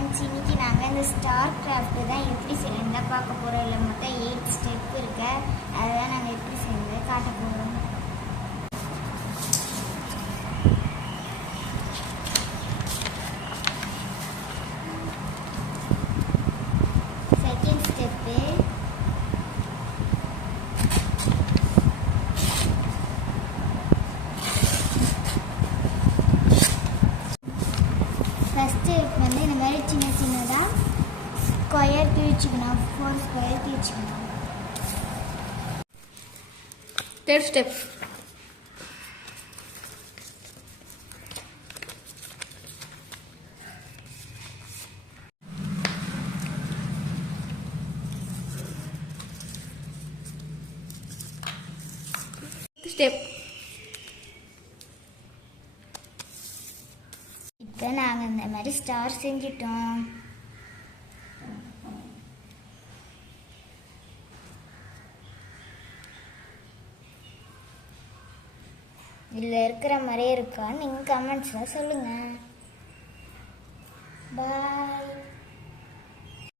Friends, இன்னைக்கு நாங்கள் இந்த ஸ்டார் கிராஃப்ட் தான் எப்படி செய்யணும் தான் பார்க்க போகிறோம். இல்லை மொத்தம் 8 ஸ்டெப் இருக்க, அதுதான் நாங்கள் எப்படி செய்யறது காட்ட போகிறோம். செகண்ட் ஸ்டெப்பு ஃபஸ்ட்டு வந்து இந்த மாதிரி சின்ன சின்னதாக ஸ்கொயர் கிழிச்சிக்கணும். 4 ஸ்கொயர் கிழிச்சிக்கணும். தேர்ட் ஸ்டெப் ஸ்டெப் இப்போ நாங்கள் இந்த மாதிரி ஸ்டார் செஞ்சிட்டோம். இதில் இருக்கிற மாதிரியே இருக்கான்னு நீங்கள் கமெண்ட்ஸில் சொல்லுங்கள். பாய்.